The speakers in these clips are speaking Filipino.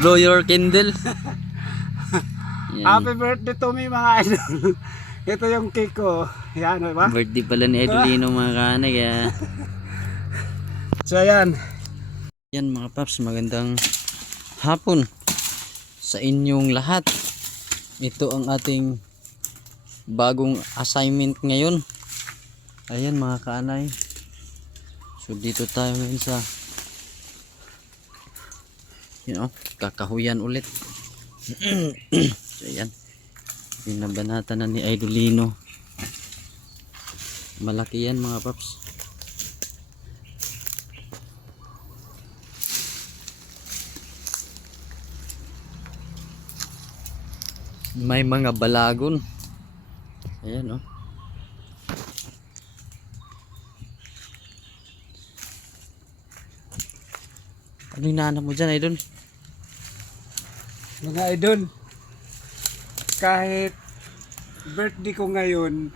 Blow your candle. Yan. Happy birthday to me mga idol. Ito yung cake ko. Yan, diba? Birthday pala ni Idolino mga kanay. Kaya So ayan. yan mga paps, magandang hapon sa inyong lahat. Ito ang ating bagong assignment ngayon. Ayan mga kaanay. So dito tayo ngayon sa kakahuyan ulit. So ayan, binabanatan na ni Idolino. Malaki yan mga paps. May mga balagon. Ayan oh. Ano hinahanap mo dyan, Idol? Mga idol. Kahit birthday ko ngayon,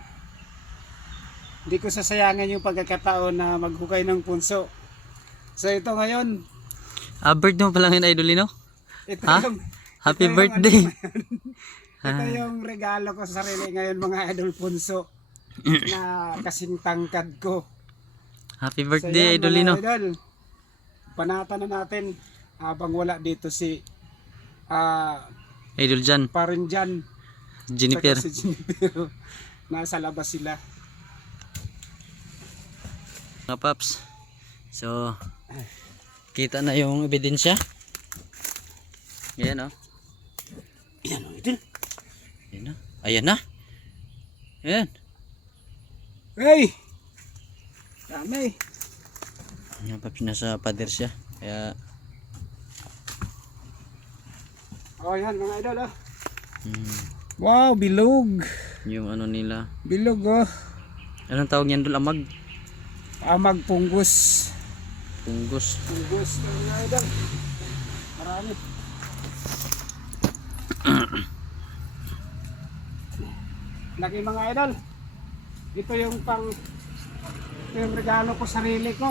hindi ko sasayangan yung pagkakataon na maghukay ng punso. So ito ngayon. Birthday mo pala ngayon, Idolino? Ito Ha? yung Happy ito yung birthday! Ito yung regalo ko sa sarili ngayon mga idol punso na kasing tangkad ko. Happy So birthday, yan, Idolino! mga idol, panatan na natin habang wala dito si Idol Jan, Parinjan Jennifer. si Jennifer. Nasa labas sila. Mga paps, so kita na yung ebidensya. Ayan oh. Yan o idol. Ayan na. Ayan na. Ayan. Hey! Dami. Mga paps, nasa pader siya. Kaya Oh yan mga idol oh. Wow, bilog. yung ano nila. Bilog oh. Anong tawag yan doon? Amag? Amag punggos. Punggos. Punggos mga idol. Marami. Laki mga idol. Ito yung ito yung regalo ko sa sarili ko.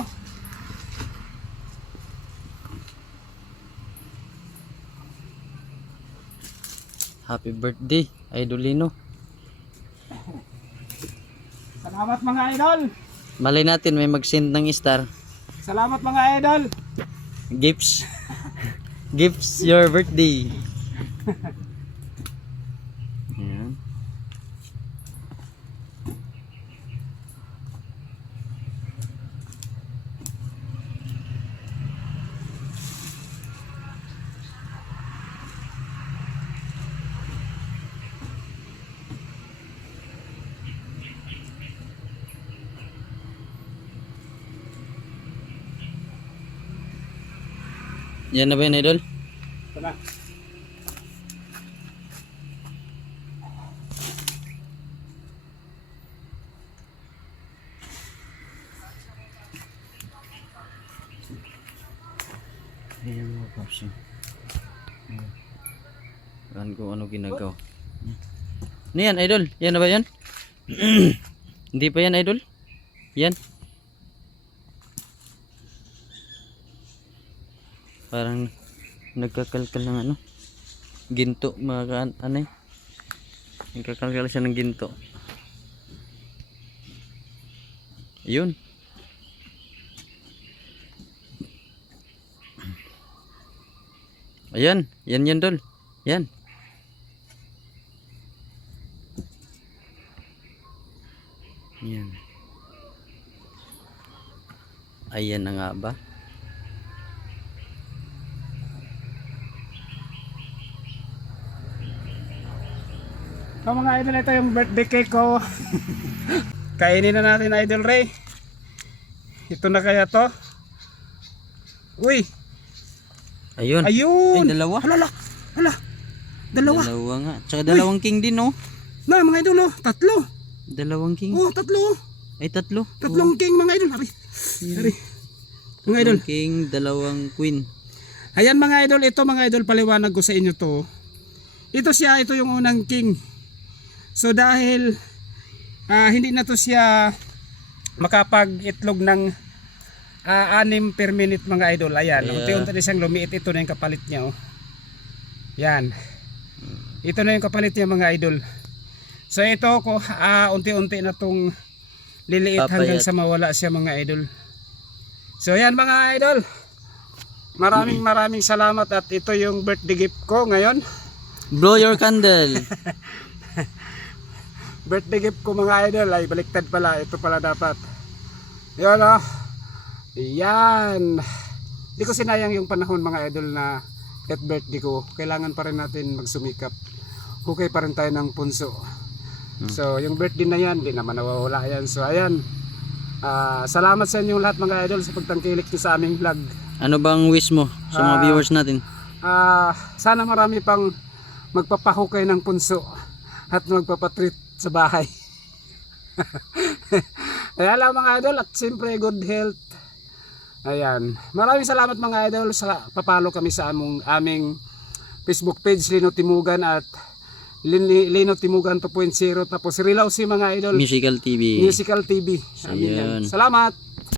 Happy birthday, Idolino. Salamat mga idol. Malay natin may mag-send ng star. Salamat mga idol. Gifts. Gifts your birthday. Ayan. Yan na ba yun, Idol? Ito na. Ayan mga paps. Ayan ko ano ginagawa. Ano yan, Idol? Yan na ba yan? Hindi pa yan, Idol? Yan. Parang nagkakalkal ng ano, ginto mga anay. Nagkakalkal siya ng ginto. Ayun. Ayan, yan Dol. Yan. Yan. Ayan na nga ba? So mga idol, ito yung birthday cake ko. Kainin na natin Idol Ray. Ito na kaya to. Uy. Ayun. Ayun. Ay, dalawa. Hala. Dalawa. Dalawa nga. Tsaka dalawang king din, no? Na mga idol oh, tatlo. Dalawang king. Oh, tatlo. Ay, tatlo. Tatlong king mga idol. Hari. Mga idol. Dalawang king, dalawang queen. Ayan mga idol, ito mga idol, paliwanag ko sa inyo to. Ito yung unang king. So dahil hindi na to siya makapag-itlog ng 6 per minute mga idol. Ayan, Kaya- unti-unti na siyang lumiit. Ito na yung kapalit niya, oh. Yan. Ito na yung kapalit niya mga idol. So ito ko unti-unti na tong liliit hanggang Papayat. sa mawala siya mga idol. So yan mga idol. Maraming salamat at ito yung birthday gift ko ngayon. Blow your candle. Birthday gift ko mga idol ay baliktad pala. Ito pala dapat. Yan o. Yan. Hindi ko sinayang yung panahon mga idol na at birthday ko. Kailangan pa rin natin magsumikap. Hukay pa rin tayo ng punso. So yung birthday na yan, di naman nawawala yan. So ayan. Salamat sa inyong lahat mga idol sa pagtangkilik nyo sa aming vlog. Ano bang wish mo sa mga viewers natin? Sana marami pang magpapahukay ng punso at magpapatreat sa bahay. Ayan lang mga idol at siyempre good health. Ayan. Maraming salamat mga idol sa papalo kami sa aming Facebook page Lino Timugan at Lino Timugan 2.0 tapos Rilaw si mga idol Musical TV. Musical TV. So, Amin yan. yun. Salamat.